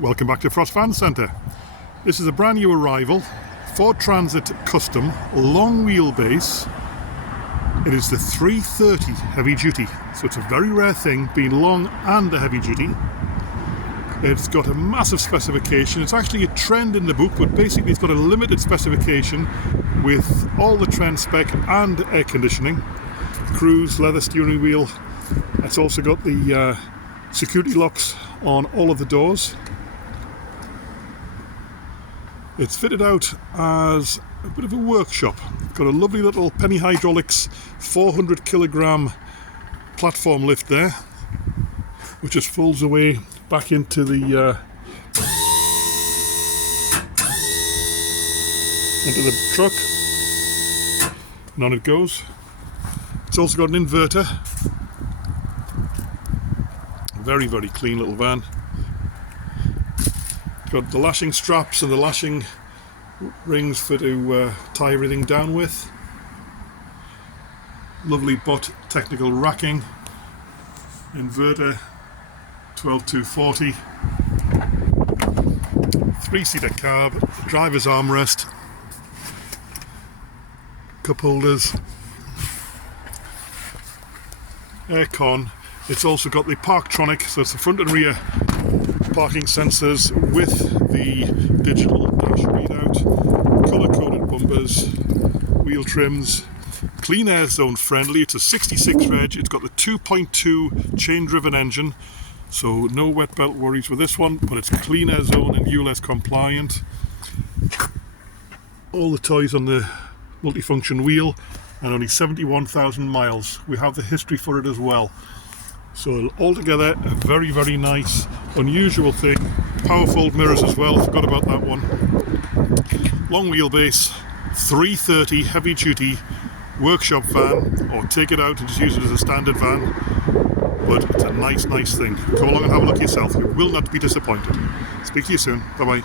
Welcome back to Frost Fan Centre. This is a brand new arrival, Ford Transit Custom, long wheelbase. It is the 330 heavy duty, so it's a very rare thing being long and a heavy duty. It's got a massive specification. It's actually a trend in the book, but basically it's got a limited specification with all the trend spec and air conditioning. Cruise, leather steering wheel. It's also got the security locks on all of the doors. It's fitted out as a bit of a workshop. It's got a lovely little penny hydraulics 400 kilogram platform lift there, which just folds away back into the truck, and on it goes. It's also got an inverter. Very, very clean little van. It's got the lashing straps and the lashing rings to tie everything down with. Lovely bot technical racking. Inverter 12240. 3-seater cab, driver's armrest, cup holders, aircon. It's also got the Parktronic, so it's the front and rear parking sensors with the digital dash readout, colour-coded bumpers, wheel trims, clean air zone friendly. It's a 66 reg. It's got the 2.2 chain-driven engine, so no wet belt worries with this one, but it's clean air zone and ULS compliant. All the toys on the multifunction wheel, and only 71,000 miles. We have the history for it as well. So altogether, a very, very nice, unusual thing. Power fold mirrors as well, forgot about that one. Long wheelbase, 330 heavy duty workshop van, or take it out and just use it as a standard van. But it's a nice, nice thing. Come along and have a look yourself. You will not be disappointed. Speak to you soon. Bye-bye.